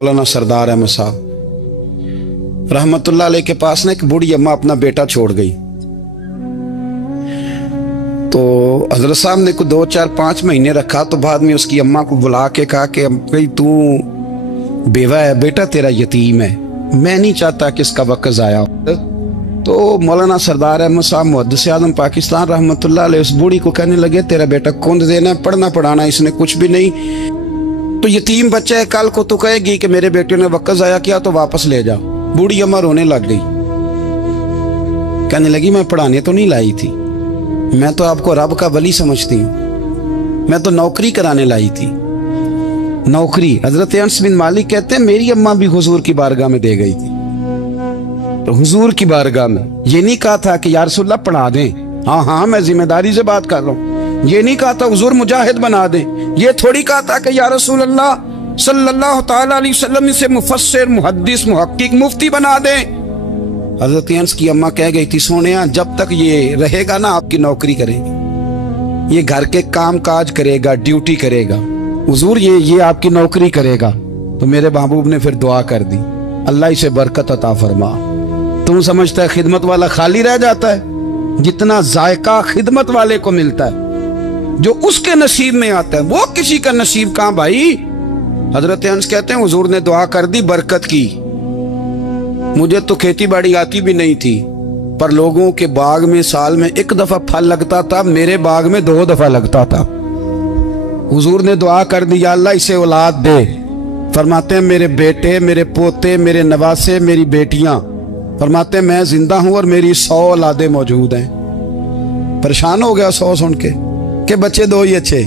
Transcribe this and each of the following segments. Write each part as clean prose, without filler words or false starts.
मौलाना सरदार अहमद साहब रहमतुल्लाह अलैह के पास ना एक बूढ़ी अम्मा अपना बेटा छोड़ गई। तो हजरत साहब ने कुछ 2, 4, 5 महीने रखा। तो बाद में उसकी अम्मा को बुला के कहा कि भाई तू बेवा है, बेटा तेरा यतीम है, मैं नहीं चाहता कि इसका वक्त ज़ाया हो। तो मौलाना सरदार अहमद साहब मुहद्दिस आज़म पाकिस्तान रहमतुल्लाह अलैह उस बूढ़ी को कहने लगे तेरा बेटा कुंद देना, पढ़ना पढ़ाना इसने कुछ भी नहीं, तो यतीम बच्चा है, कल को तो कहेगी कि मेरे बेटे ने वक्त ज़ाया किया तो वापस ले जाओ। बूढ़ी अम्मा रोने लग गई, कहने लगी मैं पढ़ाने तो नहीं लाई थी, मैं तो आपको रब का वली समझती हूँ, मैं तो नौकरी कराने लाई थी। नौकरी हजरत अनस बिन मालिक कहते हैं मेरी अम्मा भी हुजूर की बारगाह में दे गई थी। तो हुजूर की बारगाह में ये नहीं कहा था कि या रसूलल्लाह पढ़ा दें, हाँ हाँ मैं जिम्मेदारी से बात कर रहा हूँ, ये नहीं कहा था हुजूर मुजाहिद बना दें, ये थोड़ी कहा था कि या रसूलल्लाह सल्लल्लाहु तआला अलैहि वसल्लम से मुफस्सिर मुहद्दिस मुहक्किक मुफ्ती बना दें। हजरत अनस की अम्मा कह गई थी सोनिया जब तक ये रहेगा ना आपकी नौकरी करेगी, ये घर के काम काज करेगा, ड्यूटी करेगा, हुजूर ये आपकी नौकरी करेगा। तो मेरे महबूब ने फिर दुआ कर दी, अल्लाह इसे बरकत अता फरमा। तुम समझता है खिदमत वाला खाली रह जाता है? जितना जायका खिदमत वाले को मिलता है, जो उसके नसीब में आता है, वो किसी का नसीब कहां भाई। हजरत अनस कहते हैं हुजूर ने दुआ कर दी, बरकत की। मुझे तो खेती बाड़ी आती भी नहीं थी, पर लोगों के बाग में साल में 1 दफा फल लगता था, मेरे बाग में 2 दफा लगता था। हुजूर ने दुआ कर दी अल्लाह इसे औलाद दे। फरमाते हैं मेरे बेटे, मेरे पोते, मेरे नवासे, मेरी बेटियां, फरमाते हैं मैं जिंदा हूं और मेरी 100 औलादे मौजूद हैं। परेशान हो गया 100 सुन के बच्चे 2 ही अच्छे,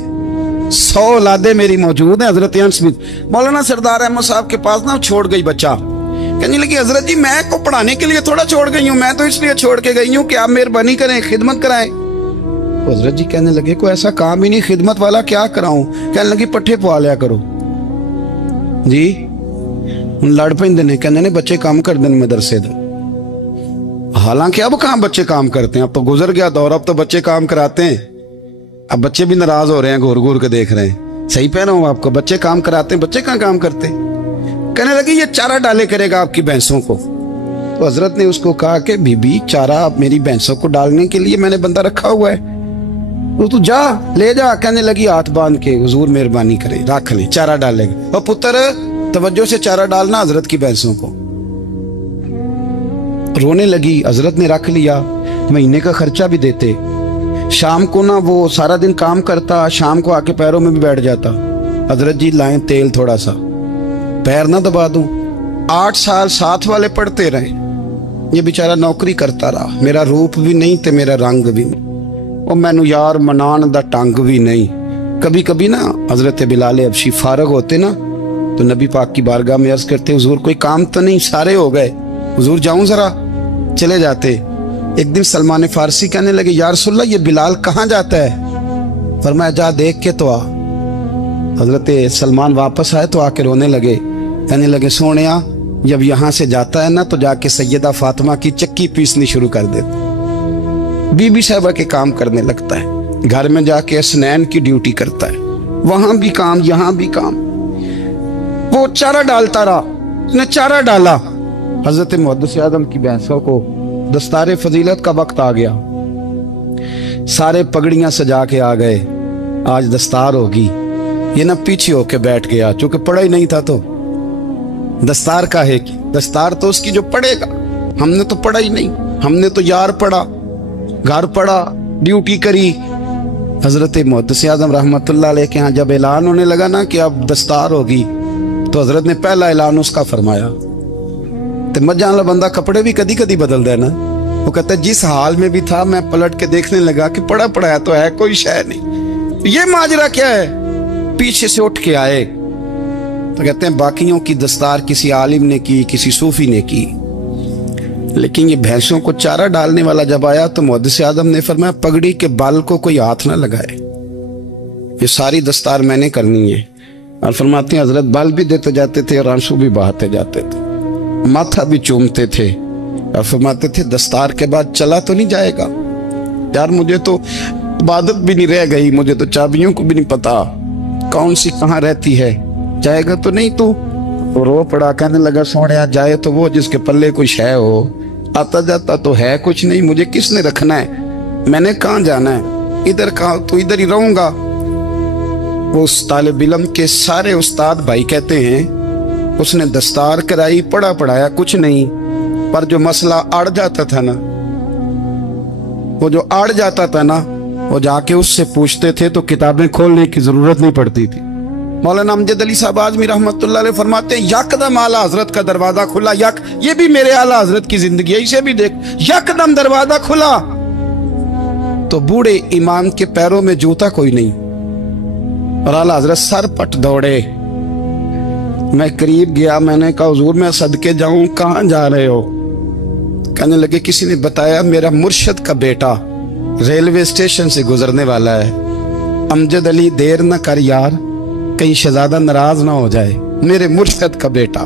100 औलादे मेरी मौजूद हैं। हजरत अनस बिन मौलाना सरदार अहमद साहब के पास ना छोड़ गई बच्चा, कहने लगी हजरत जी मैं को पढ़ाने के लिए थोड़ा छोड़ गई हूँ, मैं तो इसलिए छोड़ के गई हूँ कि आप मेहरबानी करें खिदमत कराएं। हजरत जी कहने लगे कोई ऐसा काम ही नहीं, खिदमत वाला क्या कराऊं। कहने लगी पट्ठे पवा लिया करो जी। लड़ पेंदे ने, कहने ने बच्चे काम कर दें मदरसे दो। हालांकि अब कहाँ बच्चे काम करते हैं, अब तो गुजर गया दौर, अब तो बच्चे काम कराते हैं। अब बच्चे भी नाराज हो रहे हैं, घूर घूर के देख रहे हैं। सही कह रहा हूं आपको, बच्चे काम कराते हैं, बच्चे कहाँ काम करते। कहने लगी ये चारा डाले करेगा आपकी भैंसों को। तो हजरत ने उसको कहा कि बीबी चारा मेरी भैंसों को डालने के लिए मैंने बंदा रखा हुआ है, तो तू जा ले जा। कहने लगी हाथ बांध के हुजूर मेहरबानी करे रख ले, चारा डालेगा। और पुत्र तवज्जो से चारा डालना हजरत की भैंसों को। रोने लगी, हजरत ने रख लिया, महीने का खर्चा भी देते। शाम को ना वो सारा दिन काम करता, शाम को आके पैरों में भी बैठ जाता, हजरत जी लाएं तेल थोड़ा सा, पैर ना दबा दूं। 8 साल साथ वाले पढ़ते रहे, ये बेचारा नौकरी करता रहा, मेरा रूप भी नहीं ते मेरा रंग भी नहीं, और मैनू यार मनान दा टंग भी नहीं। कभी कभी ना हजरत बिलाल हबशी फारग होते ना तो नबी पाक की बारगाह में अर्ज करते हुजूर कोई काम तो नहीं, सारे हो गए, हुजूर जाऊं जरा, चले जाते। एक दिन सलमान फारसी कहने लगे या रसूलल्लाह ये बिलाल कहाँ जाता है। फरमाया जा देख के तो आ। हजरत सलमान वापस आए तो आके रोने लगे, कहने लगे सोनिया जब यहाँ से जाता है ना तो जाके सैयदा फातिमा की चक्की पीसनी शुरू कर देता, बीबी साहबा के काम करने लगता है, घर में जाके असनैन की ड्यूटी करता है, वहां भी काम यहाँ भी काम। वो चारा डालता रहा, उसने चारा डाला। हजरत मुहद्दिस आज़म की भैंसों को दस्तारे फजीलत का वक्त आ गया, सारे पगड़ियां सजा के आ गए, आज दस्तार होगी। ये ना पीछे होके बैठ गया, चूंकि पढ़ा ही नहीं था तो दस्तार का है कि दस्तार तो उसकी जो पढ़ेगा, हमने तो पढ़ा ही नहीं, हमने तो यार पढ़ा, घर पढ़ा, ड्यूटी करी। हजरत मुहद्दिस आज़म रहमतुल्लाह अलैह के यहाँ जब ऐलान होने लगा ना कि अब दस्तार होगी, तो हजरत ने पहला ऐलान उसका फरमाया। तो मजान वाला बंदा कपड़े भी कदी कदी बदल देना, वो कहता है जिस हाल में भी था मैं पलट के देखने लगा कि पड़ा पड़ा है तो है, कोई शय नहीं, ये माजरा क्या है। पीछे से उठ के आए तो कहते हैं बाकियों की दस्तार किसी आलिम ने की, किसी सूफी ने की, लेकिन ये भैंसों को चारा डालने वाला जब आया तो मुहद्दिस आज़म ने फरमाया पगड़ी के बाल को कोई हाथ ना लगाए, ये सारी दस्तार मैंने करनी है। और फरमाते हैं हजरत बाल भी देते जाते थे और आंसू भी बहाते जाते थे, माथा भी चूमते थे, और फरमाते थे दस्तार के बाद चला तो नहीं जाएगा यार, मुझे तो इबादत भी नहीं रह गई, मुझे तो चाबियों को भी नहीं पता कौन सी कहाँ रहती है, जाएगा तो नहीं तू। वो रो पड़ा, कहने लगा सोनिया जाए तो वो जिसके पल्ले कुछ है हो, आता जाता तो है कुछ नहीं, मुझे किसने रखना है, मैंने कहाँ जाना है, इधर कहाँ, तो इधर ही रहूंगा। वो उस तालिब इल्म के सारे उस्ताद भाई कहते हैं उसने दस्तार कराई, पढ़ा पढ़ाया कुछ नहीं, पर जो मसला अड़ जाता था ना, वो जो अड़ जाता था ना, वो जाके उससे पूछते थे तो किताबें खोलने की जरूरत नहीं पड़ती थी। मौलाना अमजद अली साहब आज़मी रहमतुल्लाह अलैह फरमाते हैं यकदम आला हजरत का दरवाजा खुला, ये भी मेरे आला हजरत की जिंदगी है, इसे भी देख, यकदम दरवाजा खुला तो बूढ़े इमाम के पैरों में जूता कोई नहीं, और आला हजरत सर पट दौड़े। मैं करीब गया, मैंने कहा हुजूर मैं सदके जाऊं, कहां जा रहे हो? कहने लगे किसी ने बताया मेरा मुर्शद का बेटा रेलवे स्टेशन से गुजरने वाला है, अमजद अली देर न कर यार, कहीं शहजादा नाराज ना हो जाए, मेरे मुर्शद का बेटा,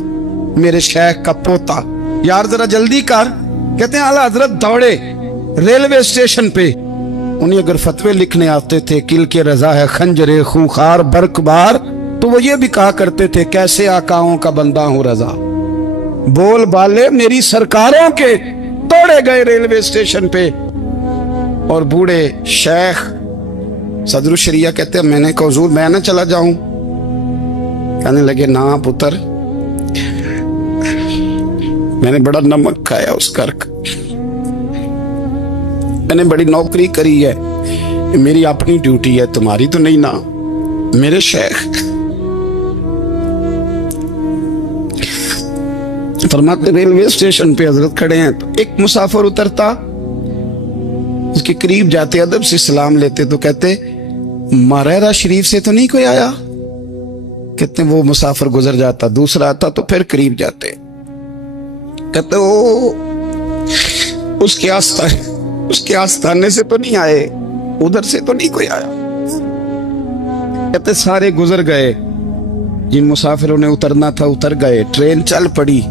मेरे शेख का पोता, यार जरा जल्दी कर। कहते हैं आला हजरत दौड़े रेलवे स्टेशन पे, उन्हें अगर फतवे लिखने आते थे किल के रजा है खंजरे खूंखार बरकबार, तो वो ये भी कहा करते थे कैसे आकाओं का बंदा हूं रजा, बोल बाले मेरी सरकारों के। दौड़े गए रेलवे स्टेशन पे, और बूढ़े शेख सदरुल शरिया कहते हैं मैंने कहा हुजूर मैं ना चला जाऊं? कहने लगे ना पुत्र, मैंने बड़ा नमक खाया उस कर का, मैंने बड़ी नौकरी करी है, मेरी अपनी ड्यूटी है, तुम्हारी तो नहीं ना। मेरे शेख फरमाते रेलवे स्टेशन पे हजरत खड़े हैं, तो एक मुसाफिर उतरता, उसके करीब जाते अदब से सलाम लेते तो कहते मरहरा शरीफ से तो नहीं कोई आया? कहते वो मुसाफिर गुजर जाता, दूसरा आता तो फिर करीब जाते, कहते ओ उसके आस्थाने से तो नहीं आए, उधर से तो नहीं कोई आया। कहते सारे गुजर गए, जिन मुसाफिरों ने उतरना था उतर गए, ट्रेन चल पड़ी।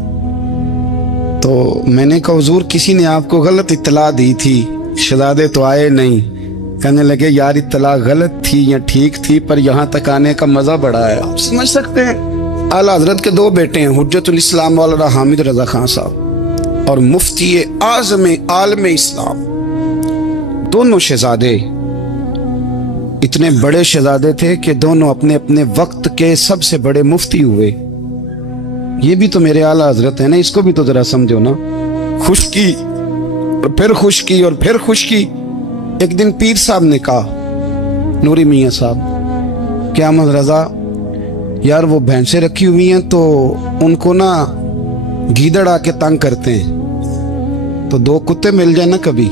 तो मैंने कहा हुजूर किसी ने आपको गलत इत्तला दी थी, शहजादे तो आए नहीं। कहने लगे यार इत्तला गलत थी या ठीक थी, पर यहाँ तक आने का मजा बड़ा है, आप समझ सकते हैं। आला हजरत के दो बेटे हैं, हुज्जतुल इस्लाम मौलाना हामिद रजा खान साहब और मुफ्ती आज़म आलम इस्लाम, दोनों शहजादे इतने बड़े शहजादे थे कि दोनों अपने अपने वक्त के सबसे बड़े मुफ्ती हुए। ये भी तो मेरे आला हजरत है ना, इसको भी तो जरा समझो ना। खुशकी और फिर खुशकी और फिर खुशकी। एक दिन पीर साहब ने कहा नूरी मियाँ साहब क्या अहमद रजा यार वो भैंसें रखी हुई हैं तो उनको ना गीदड़ आके तंग करते हैं, तो दो कुत्ते मिल जाए ना कभी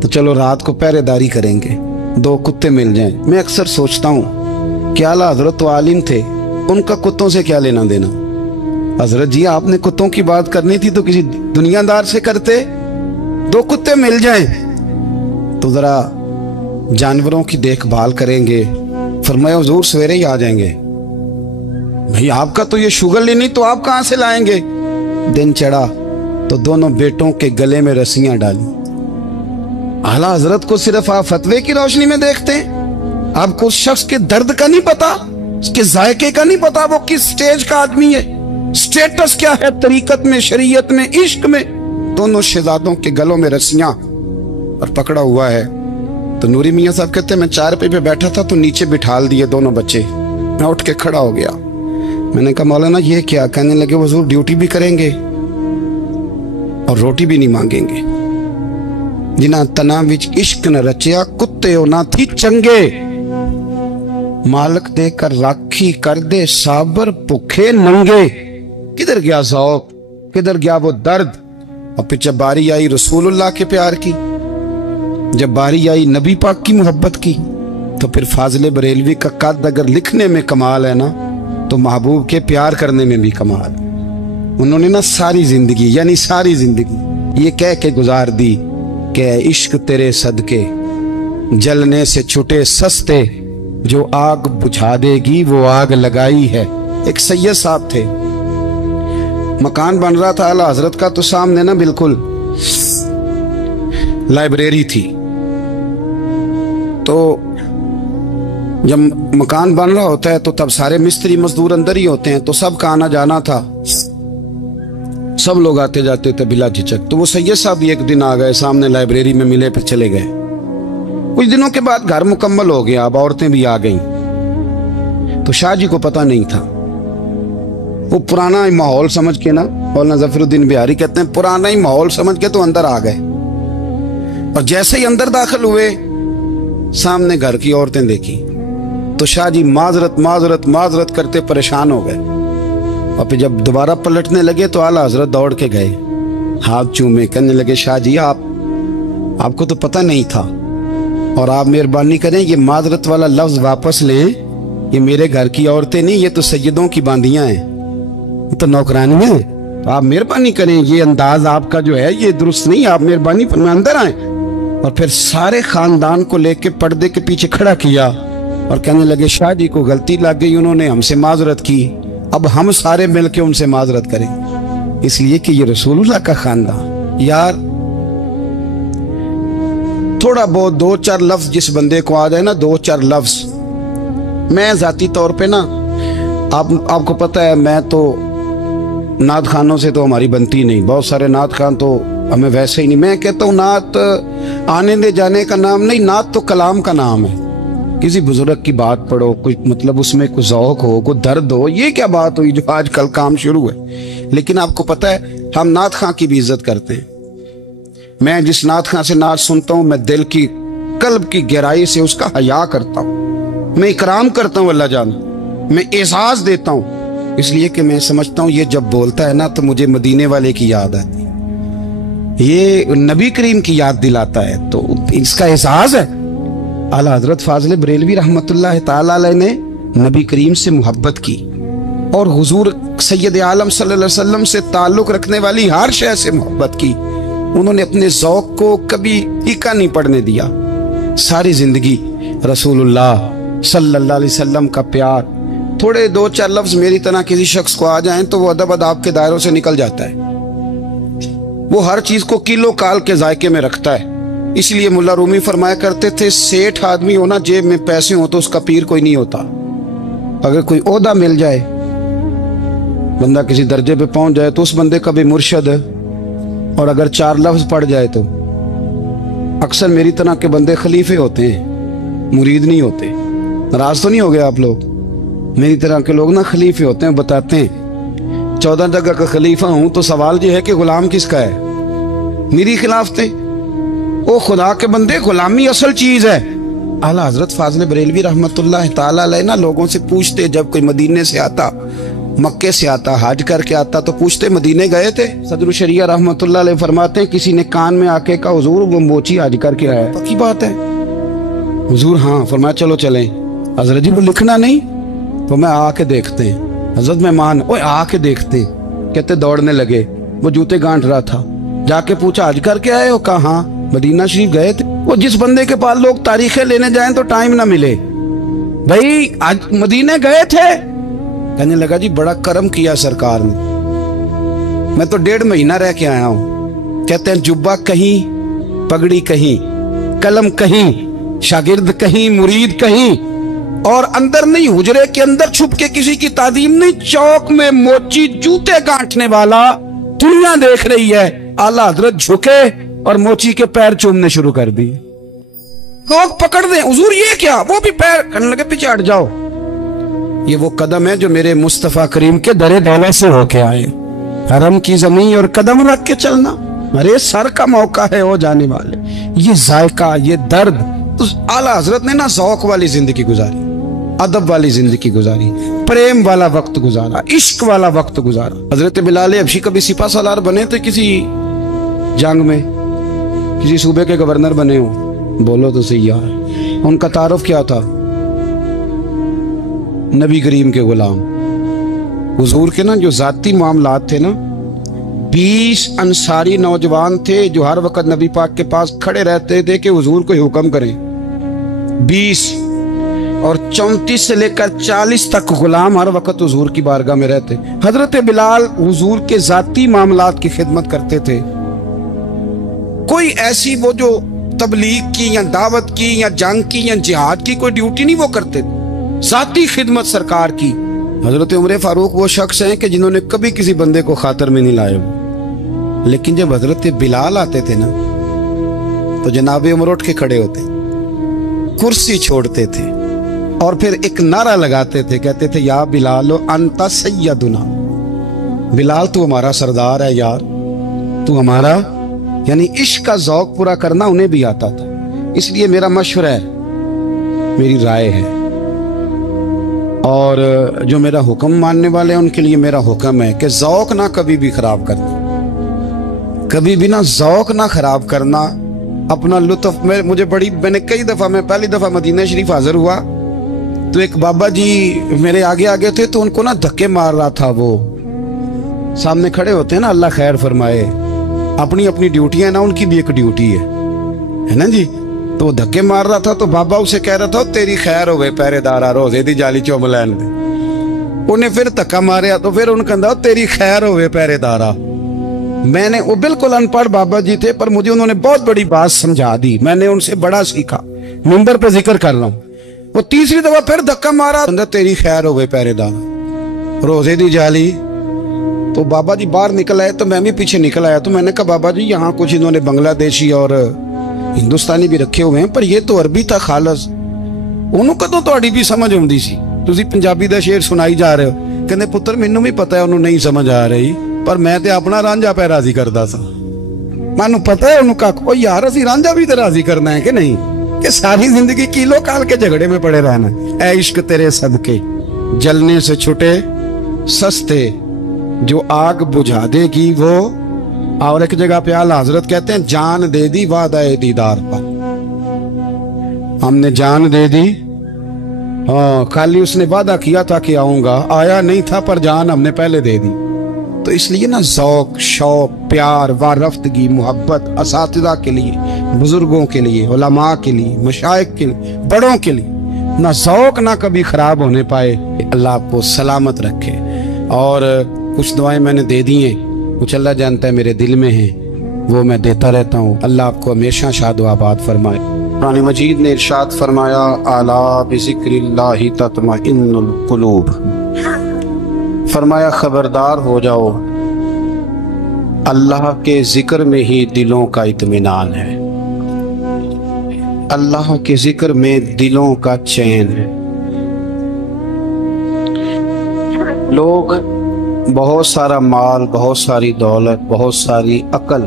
तो चलो रात को पहरेदारी करेंगे, दो कुत्ते मिल जाएं। मैं अक्सर सोचता हूँ कि आला हजरत तो आलिम थे, उनका कुत्तों से क्या लेना देना। हजरत जी आपने कुत्तों की बात करनी थी तो किसी दुनियादार से करते, दो कुत्ते मिल जाएं तो जरा जानवरों की देखभाल करेंगे। फरमाया हुजूर सवेरे ही आ जाएंगे। भाई आपका तो ये शुगर लेनी, तो आप कहां से लाएंगे? दिन चढ़ा तो दोनों बेटों के गले में रस्सियां डाली। आला हजरत को सिर्फ आप फतवे की रोशनी में देखते हैं, आपको उस शख्स के दर्द का नहीं पता, उसके जायके का नहीं पता, वो किस स्टेज का आदमी है, स्टेटस क्या है तरीकत में, शरीयत में, इश्क में। दोनों शहजादों के गलों में रस्सियां और पकड़ा हुआ है। तो नूरी मियाँ साहब कहते हैं मैं चारपाई पे बैठा था तो नीचे बिठाल दिए दोनों बच्चे, मैं उठ के खड़ा हो गया। मैंने कहा मौलाना ये क्या? कहने लगे हुजूर ड्यूटी भी करेंगे और रोटी भी नहीं मांगेंगे। जिन्हां तना विच इश्क न रचिया कुत्ते ना थी चंगे, मालक देकर राखी कर दे साबर भुखे नंगे। किधर गया ज़ौक़, किधर गया वो दर्द? और फिर जब बारी आई रसूलुल्लाह के प्यार की, जब बारी आई नबी पाक की मोहब्बत की, तो फिर फाजिल बरेलवी का कद अगर लिखने में कमाल है ना, तो महबूब के प्यार करने में भी कमाल। उन्होंने ना सारी जिंदगी यानी सारी जिंदगी ये कह के गुजार दी कि इश्क तेरे सदके जलने से छुटे सस्ते, जो आग बुझा देगी वो आग लगाई है। एक सैयद साहब थे, मकान बन रहा था आला हजरत का, तो सामने ना बिल्कुल लाइब्रेरी थी। तो جب مکان بن رہا ہوتا ہے تو تب سارے مستری مزدور اندر ہی ہوتے ہیں، تو سب کا آنا جانا تھا، سب لوگ آتے جاتے تھے بلا جھجک۔ تو وہ سید صاحب بھی ایک دن آ گئے، سامنے لائبریری میں ملے، پھر چلے گئے۔ کچھ دنوں کے بعد گھر مکمل ہو گیا، اب عورتیں بھی آ گئیں، تو شاہ جی کو پتہ نہیں تھا۔ وہ پرانا ہی ماحول سمجھ کے نا، مولانا ظفر الدین بہاری کہتے ہیں پرانا ہی ماحول سمجھ کے تو اندر آ گئے، اور جیسے ہی اندر داخل ہوئے سامنے گھر کی عورتیں دیکھی تو شاہ جی معذرت معذرت معذرت کرتے پریشان ہو گئے، اور پھر جب دوبارہ پلٹنے لگے تو اعلیٰ حضرت دوڑ کے گئے، ہاتھ چومے، کہنے لگے شاہ جی آپ کو تو پتہ نہیں تھا، اور آپ مہربانی کریں یہ معذرت والا لفظ واپس لیں، یہ میرے گھر کی عورتیں نہیں، یہ تو سیدوں کی باندیاں ہیں، یہ تو نوکرانیاں ہیں، تو آپ مہربانی کریں، یہ انداز آپ کا جو ہے یہ درست نہیں، آپ مہربانی فرمائیں اندر آئیں۔ اور پھر سارے خاندان کو لے کے پردے کے پیچھے کھڑا کیا اور کہنے لگے شاہ جی کو غلطی لگ گئی، انہوں نے ہم سے معذرت کی، اب ہم سارے مل کے ان سے معذرت کریں، اس لیے کہ یہ رسول اللہ کا خاندان۔ یار تھوڑا بہت دو چار لفظ جس بندے کو آ جائے نا، دو چار لفظ، میں ذاتی طور پہ نا آپ کو پتہ ہے میں تو نعت خانوں سے تو ہماری بنتی نہیں، بہت سارے نعت خان تو ہمیں ویسے ہی نہیں، میں کہتا ہوں نعت آنے دے جانے کا نام نہیں، نعت تو کلام کا نام ہے۔ کسی بزرگ کی بات پڑھو، کوئی مطلب اس میں کوئی ذوق ہو، کوئی درد ہو، یہ کیا بات ہوئی جو آج کل کام شروع ہے۔ لیکن آپ کو پتہ ہے ہم نعت خان کی بھی عزت کرتے ہیں، میں جس نعت خان سے نعت سنتا ہوں میں دل کی قلب کی گہرائی سے اس کا حیا کرتا ہوں، میں اکرام کرتا ہوں، اللہ جانا میں اعزاز دیتا ہوں، اس لیے کہ میں سمجھتا ہوں یہ جب بولتا ہے نا تو مجھے مدینے والے کی یاد آتی، یہ نبی کریم کی یاد دلاتا ہے، تو اس کا احساس ہے۔ اعلیٰ حضرت فاضل بریلوی رحمت اللہ تعالی علیہ نے نبی کریم سے محبت کی، اور حضور سید عالم صلی اللہ علیہ وسلم سے تعلق رکھنے والی ہر شے سے محبت کی، انہوں نے اپنے ذوق کو کبھی پھیکا نہیں پڑنے دیا، ساری زندگی رسول اللہ صلی اللہ علیہ وسلم کا پیار۔ تھوڑے دو چار لفظ میری طرح کسی شخص کو آ جائیں تو وہ ادب اداب کے دائروں سے نکل جاتا ہے، وہ ہر چیز کو کلو کال کے ذائقے میں رکھتا ہے، اس لیے ملا رومی فرمایا کرتے تھے سیٹھ آدمی ہونا جیب میں پیسے ہوں تو اس کا پیر کوئی نہیں ہوتا۔ اگر کوئی عہدہ مل جائے، بندہ کسی درجے پہ پہنچ جائے تو اس بندے کا بھی مرشد ہے، اور اگر چار لفظ پڑھ جائے تو اکثر میری طرح کے بندے خلیفے ہوتے ہیں، مرید نہیں ہوتے۔ ناراض تو نہیں ہو گئے آپ لوگ؟ میری طرح کے لوگ نا خلیفے ہوتے ہیں، بتاتے ہیں 14 جگہ کا خلیفہ ہوں تو سوال یہ ہے کہ غلام کس کا ہے؟ میری خلافتیں؟ او خدا کے بندے، غلامی اصل چیز ہے۔ اعلیٰ حضرت فاضل بریلوی رحمت اللہ تعالی علیہ نا لوگوں سے پوچھتے، جب کوئی مدینے سے آتا، مکے سے آتا، حج کر کے آتا تو پوچھتے مدینے گئے تھے؟ صدر الشریعہ رحمت اللہ علیہ فرماتے ہیں کسی نے کان میں آ کے کہا حضور وہ موچی حج کر کے آیا ہے، پکی بات ہے؟ حضور ہاں، فرمایا چلو چلیں۔ حضرت جی وہ لکھنا نہیں؟ تو میں آ کے دیکھتے ہیں۔ حضرت مہمان اوے آ کے دیکھتے ہیں، کہتے دوڑنے لگے، وہ جوتے گانٹ رہا تھا، جا کے پوچھا حج کر کے آئے ہو؟ کہا ہاں، مدینہ شریف گئے تھے۔ وہ جس بندے کے پاس لوگ تاریخیں لینے جائیں تو ٹائم نہ ملے، بھائی آج مدینے گئے تھے؟ کہنے لگا جی بڑا کرم کیا سرکار نے، میں تو 1.5 مہینہ رہ کے آیا ہوں۔ کہتے ہیں جبہ کہیں، پگڑی کہیں، قلم کہیں، شاگرد کہیں، مرید کہیں، اور اندر نہیں، حجرے کے اندر چھپ کے کسی کی تعظیم نہیں، چوک میں موچی جوتے گانٹنے والا دنیا دیکھ رہی ہے، اعلیٰ حضرت جھکے اور موچی کے پیر چومنے شروع کر دی، لوگ پکڑ دیں حضور یہ کیا، وہ بھی پیر، کہنے لگے پیچھے ہٹ جاؤ، یہ وہ قدم ہے جو میرے مصطفیٰ کریم کے در دولت سے ہو کے آئے، حرم کی زمین اور قدم رکھ کے چلنا، میرے سر کا موقع ہے ہو جانے والے، یہ ذائقہ، یہ درد۔ تو اعلیٰ حضرت نے نا ذوق والی زندگی گزاری، ادب والی زندگی گزاری، پریم والا وقت گزارا، عشق والا وقت گزارا۔ حضرت بلال حبشی کبھی سپاہ سالار بنے تھے کسی جنگ میں، کسی صوبے کے گورنر بنے ہوں؟ بولو تو صحیح یار، ان کا تعارف کیا تھا؟ نبی کریم کے غلام۔ حضور کے نا جو ذاتی معاملات تھے نا، 20 انصاری نوجوان تھے جو ہر وقت نبی پاک کے پاس کھڑے رہتے تھے کہ حضور کو حکم کریں، 20، اور 34 سے لے کر 40 تک غلام ہر وقت حضور کی بارگاہ میں رہتے۔ حضرت بلال حضور کے ذاتی معاملات کی خدمت کرتے تھے، کوئی ایسی وہ جو तबलीग की या दावत की या जंग की या जिहाद की कोई ड्यूटी नहीं वो करते, ज़ाती खिदमत सरकार की। हजरत उमर फारूक वो शख्स हैं कि जिन्होंने कभी किसी बंदे को खातर में नहीं लाया। लेकिन जब हजरत बिलाल आते थे ना तो जनाब उमर उठ के खड़े होते, कुर्सी छोड़ते थे और फिर एक नारा लगाते थे, कहते थे या बिलाल अंता सैयदुना, बिलाल तू हमारा सरदार है यार, तू हमारा। यानी इश्क का ज़ौक पूरा करना उन्हें भी आता था। इसलिए मेरा मशवरा है, मेरी राय है, और जो मेरा हुक्म मानने वाले हैं उनके लिए मेरा हुक्म है कि ज़ौक ना कभी भी खराब करना, कभी भी ना ज़ौक ना खराब करना, अपना लुत्फ। मैंने कई दफ़ा, मैं पहली दफ़ा मदीना शरीफ हाजिर हुआ तो एक बाबा जी मेरे आगे आगे थे, तो उनको ना धक्के मार रहा था। वो सामने खड़े होते हैं ना, अल्लाह खैर फरमाए, अपनी अपनी ड्यूटी है ना, उनकी भी एक ड्यूटी है ना जी। तो वो धक्के मार रहा था तो बाबा उसे कह रहा था तेरी खैर होवे पहरेदारा, रोजे दी जाली चुम लैन दे। उन्हें फिर धक्का मारे तो फिर उन्हें कहता तेरी खैर होवे पहरेदारा। मैंने, वो बिल्कुल अनपढ़ बाबा जी थे, पर मुझे उन्होंने बहुत बड़ी बात समझा दी, मैंने उनसे बड़ा सीखा, मिंबर पे जिक्र कर रहा हूँ। वो तीसरी दफा फिर धक्का मारा, तेरी खैर होवे पहरेदारा, रोजे दी जाली। तो बाबा जी बाहर निकल आए तो मैं भी पीछे निकल आया। तो मैंने कहा बाबा जी यहाँ कुछ इन्होंने बांग्लादेशी और हिंदुस्तानी भी रखे हुए हैं, पर ये तो अरबी था खालस, उन्होंने कदों ਤੁਹਾਡੀ भी समझ आउंदी सी, ਤੁਸੀਂ पंजाबी ਦਾ शेर सुनाई जा रहे हो। कहते पुत्र ਮੈਨੂੰ भी पता है उन्होंने नहीं समझ आ रही, पर मैं ते अपना रांझा पे राजी करदा सा। ਮੈਨੂੰ पता है उन्होंने कहा ओ यार ਅਸੀਂ रांझा भी तो राजी करना है कि नहीं, कि सारी जिंदगी किलो काल के झगड़े में पड़े रहना। ऐ इश्क तेरे सदके जलने से छुटे सस्ते, जो आग बुझा देगी वो। और एक जगह पे आला हजरत कहते हैं जान दे दी वादा दीदार पर, हमने जान दे दी। हाँ, खाली उसने वादा किया था कि आऊंगा, आया नहीं था, पर जान हमने पहले दे दी। तो इसलिए ना ज़ौक, शौक, प्यार, वारफ्तगी, मोहब्बत असातिज़ा के लिए, बुजुर्गों के लिए, उलमा के लिए, मशाइख के लिए, बड़ों के लिए ना ज़ौक ना कभी खराब होने पाए। अल्लाह आपको सलामत रखे। और कुछ दुआएं मैंने दे दी हैं, कुछ अल्लाह जानता है मेरे दिल में है, वो मैं देता रहता हूँ। अल्लाह आपको हमेशा शाद व आबाद फरमाए। कुरान मजीद ने इरशाद फरमाया अला बिज़िक्रिल्लाहि तत्मइन्नुल कुलूब, फरमाया खबरदार हो जाओ, अल्लाह के जिक्र में ही दिलों का इत्मीनान है, अल्लाह के जिक्र में दिलों का चैन है। लोग बहुत सारा माल, बहुत सारी दौलत, बहुत सारी अकल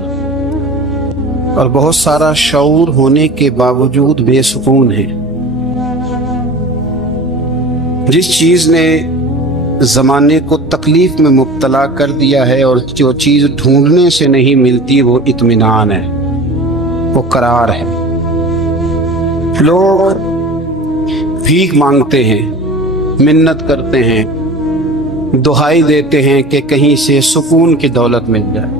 और बहुत सारा शऊर होने के बावजूद बेसुकून हैं। जिस चीज ने जमाने को तकलीफ में मुब्तला कर दिया है और जो चीज ढूंढने से नहीं मिलती वो इत्मीनान है, वो करार है। लोग भीख मांगते हैं, मिन्नत करते हैं, दुहाई देते हैं कि कहीं से सुकून की दौलत मिल जाए,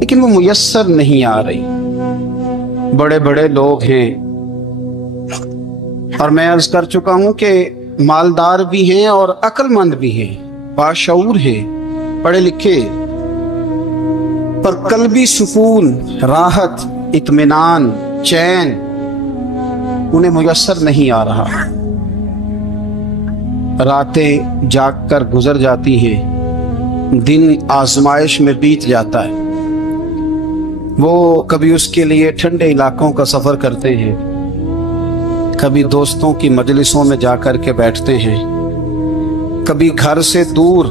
लेकिन वो मुयस्सर नहीं आ रही। बड़े बड़े लोग हैं, और मैं अर्ज कर चुका हूं कि मालदार भी हैं और अक्लमंद भी हैं, बाशऊर हैं, पढ़े लिखे, पर कल्बी सुकून, राहत, इत्मीनान, चैन उन्हें मुयस्सर नहीं आ रहा। रातें जाग कर गुजर जाती हैं, दिन आजमाइश में बीत जाता है। वो कभी उसके लिए ठंडे इलाकों का सफर करते हैं, कभी दोस्तों की मजलिसों में जाकर के बैठते हैं, कभी घर से दूर